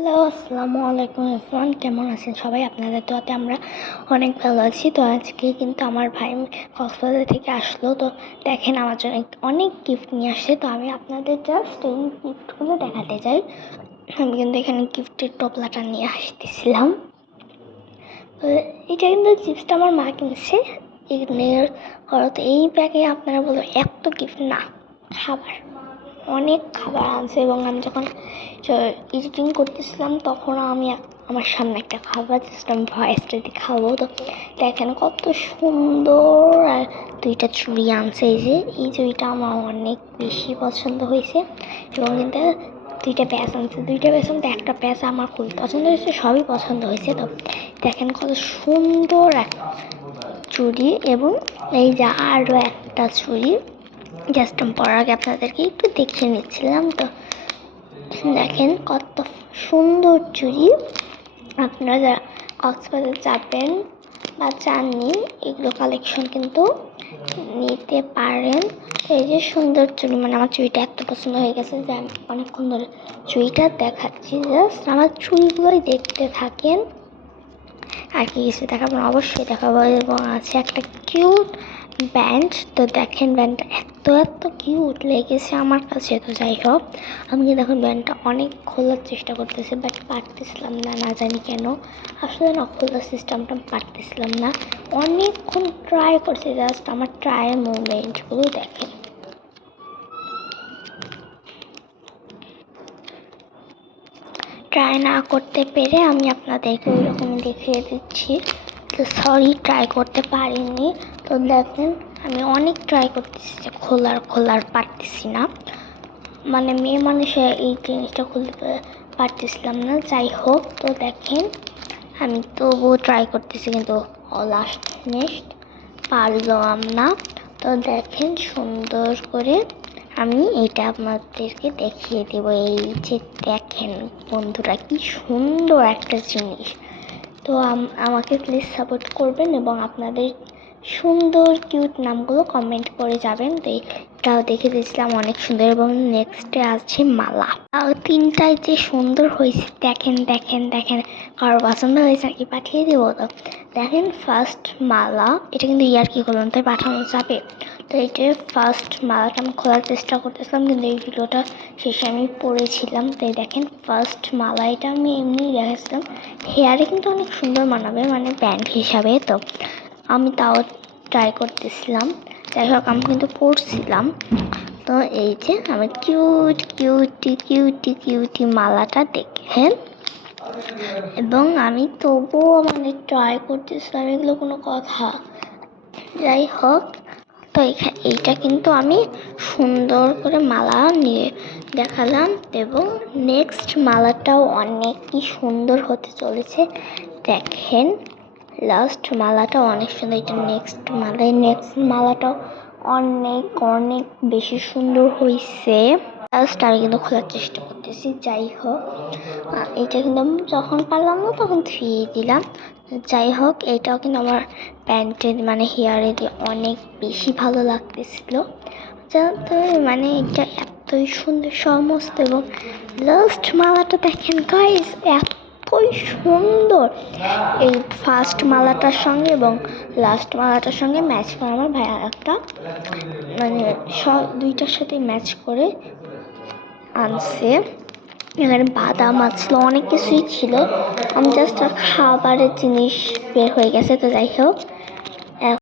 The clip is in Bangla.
হ্যালো, আসসালামু আলাইকুম এভরিওয়ান। কেমন আছেন সবাই? আপনাদের দোয়াতে আমরা অনেক ভালো আছি। তো আজকে কিন্তু আমার ভাই কক্সবাজার থেকে আসলো। তো দেখেন আমার জন্য অনেক গিফট নিয়ে আসছে। তো আমি আপনাদের জাস্ট এই গিফটগুলো দেখাতে চাই। আমি কিন্তু এখানে গিফটের টোপলাটা নিয়ে আসতেছিলাম। তো এটা কিন্তু চিপসটা আমার মা কিনছে। এই ব্যাগে আপনারা বলবেন এত গিফট না, খাবার অনেক খাবার আনছে। এবং আমি যখন এডিটিং করতেছিলাম তখন আমি আমার সামনে একটা খাবার আমি ভয়েসটা দিয়ে খাবো। তো দেখেন কত সুন্দর। আর দুইটা চুড়ি আনছে। এই চুড়িটা আমার অনেক বেশি পছন্দ হয়েছে। এবং কিন্তু দুইটা প্যাচ আনছে। দুইটা প্যাচ আনতে একটা প্যাচ আমার খুবই পছন্দ হয়েছে, সবই পছন্দ হয়েছে। তো দেখেন কত সুন্দর এক চুড়ি। এবং এই যে আরও একটা চুড়ি জাস্ট আমি পরার আগে আপনাদেরকে একটু দেখিয়ে নিচ্ছিলাম। তো দেখেন কত সুন্দর চুড়ি। আপনারা যারা কক্সবাজার যাবেন বা চাননি, এগুলো কালেকশন কিন্তু নিতে পারেন। এই যে সুন্দর চুড়ি, মানে আমার চুড়িটা এত পছন্দ হয়ে গেছে যে আমি অনেকক্ষণ ধরে চুড়িটা দেখাচ্ছি। জাস্ট আমার চুড়িগুলোই দেখতে থাকেন, আর কি কিছু দেখাবো অবশ্যই দেখাবো। এবং আছে একটা কিউট ব্যান্ড। তো দেখেন ব্যান্ডটা এত কিউট লেগেছে আমার কাছে। তো যাই হোক, আমি কিন্তু এখন ব্যান্ডটা অনেক খোলার চেষ্টা করতেছি, বাট পারতেছিলাম না, না জানি কেন। আসলে না, খোলার সিস্টেমটা পারতেছিলাম না। অনেকক্ষণ ট্রাই করছি। জাস্ট আমার ট্রায়ের মুভমেন্টগুলো দেখেন। ট্রাই না করতে পেরে আমি আপনাদেরকে ওই রকমই দেখিয়ে দিচ্ছি। তো সরি, ট্রাই করতে পারিনি। তো দেখেন আমি অনেক ট্রাই করতেছি যে খোলার পারতেছি না। মানে মেয়ে মানুষে এই জিনিসটা খুলতে পারতেছিলাম না। যাই হোক, তো দেখেন আমি তবুও ট্রাই করতেছি, কিন্তু লাস্ট নেক্সট পারলাম না। তো দেখেন সুন্দর করে আমি এটা আপনাদেরকে দেখিয়ে দেব। এই যে দেখেন বন্ধুরা, কি সুন্দর একটা জিনিস। তো আমাকে প্লিজ সাপোর্ট করবেন এবং আপনাদের সুন্দর কিউট নামগুলো কমেন্ট করে যাবেন। তো এটাও দেখে দিয়েছিলাম অনেক সুন্দর। এবং নেক্সটে আছে মালা। তাও তিনটাই যে সুন্দর হয়েছে। দেখেন দেখেন দেখেন, কারো পছন্দ হয়েছে কি পাঠিয়ে দেবো। তো দেখেন ফার্স্ট মালা, এটা কিন্তু ইয়ার্কি করলাম তাই পাঠানো যাবে। তো এইটা ফার্স্ট মালাটা আমি খোলার চেষ্টা করতেছিলাম, কিন্তু এই ভিডিওটা শেষে আমি পড়েছিলাম। তাই দেখেন ফার্স্ট মালা, এটা আমি এমনি দেখাচ্ছিলাম। হেয়ারে কিন্তু অনেক সুন্দর মানাবে, মানে ব্যান্ড হিসাবে। তো আমি তাও ট্রাই করতেছিলাম। যাই হোক, আমি কিন্তু পড়ছিলাম। তো এই যে আমার কিউটি মালাটা দেখেন। এবং আমি তবুও মানে ট্রাই করতেছিলাম, এগুলো কোনো কথা। যাই হোক, তো এইটা কিন্তু আমি সুন্দর করে মালা নিয়ে দেখালাম। এবং নেক্সট মালাটাও অনেকই সুন্দর হতে চলেছে। দেখেন লাস্ট মালাটা অনেক সুন্দর। এটা নেক্সট মালাটাও অনেক বেশি সুন্দর হয়েছে। জাস্ট আমি কিন্তু খোলার চেষ্টা করতেছি। যাই হোক, এটা কিন্তু আমি যখন পারলাম না তখন ধুয়ে দিলাম। যাই হোক, এটাও কিন্তু আমার প্যান্টের মানে হেয়ারে দিয়ে অনেক বেশি ভালো লাগতেছিল। যাতে মানে এটা এতই সুন্দর সমস্ত। এবং লাস্ট মালাটা দেখেন গাইস, এতই সুন্দর। এই ফার্স্ট মালাটার সঙ্গে এবং লাস্ট মালাটার সঙ্গে ম্যাচ করে আমার ভাইয়া একটা মানে দুইটার সাথে ম্যাচ করে আনছে। এখানে বাদাম আছিল, অনেক কিছুই ছিল। আমি জাস্ট খাবারের জিনিস বের হয়ে গেছে। তো যাই হোক,